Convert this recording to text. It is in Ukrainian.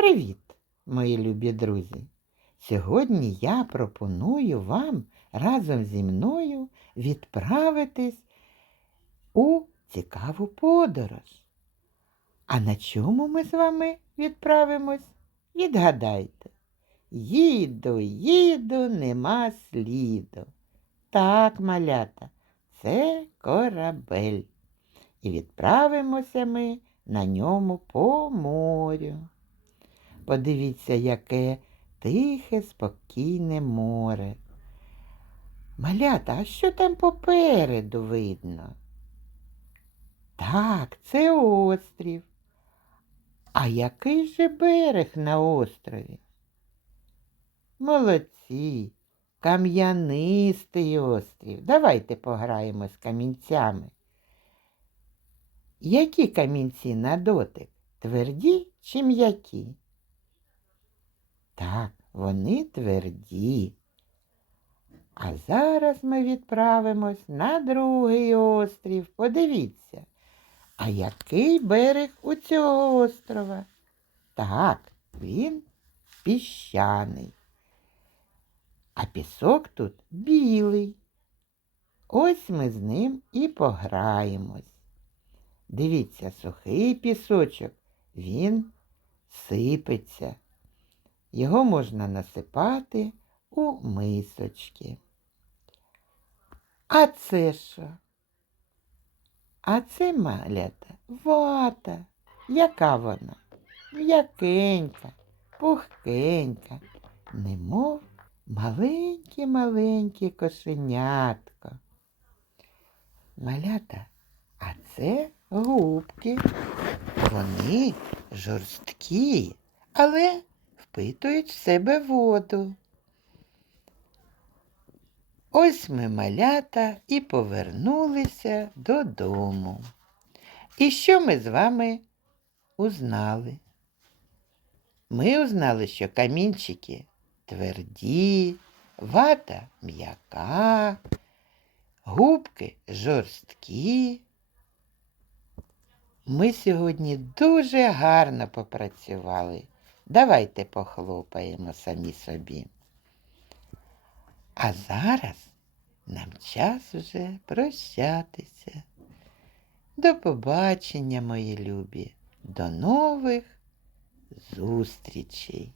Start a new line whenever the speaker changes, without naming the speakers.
Привіт, мої любі друзі! Сьогодні я пропоную вам разом зі мною відправитись у цікаву подорож. А на чому ми з вами відправимось? Відгадайте. Їду, їду, нема сліду. Так, малята, це корабель. І відправимося ми на ньому по морю. Подивіться, яке тихе, спокійне море. Малята, а що там попереду видно? Так, це острів. А який же берег на острові? Молодці, кам'янистий острів. Давайте пограємо з камінцями. Які камінці на дотик? Тверді чи м'які? Так, вони тверді. А зараз ми відправимось на другий острів. Подивіться, а який берег у цього острова? Так, він піщаний. А пісок тут білий. Ось ми з ним і пограємось. Дивіться, сухий пісочок, він сипеться. Його можна насипати у мисочки. А це що? А це малята вата. Яка вона? М'якенька, пухкенька, немов маленьке-маленьке кошенятко. Малята, а це губки. Вони жорсткі, але впитують в себе воду. Ось ми малята і повернулися додому. І що ми з вами узнали? Ми узнали, що камінчики тверді, вата м'яка, губки жорсткі. Ми сьогодні дуже гарно попрацювали. Давайте похлопаємо самі собі. А зараз нам час вже прощатися. До побачення, мої любі, до нових зустрічей.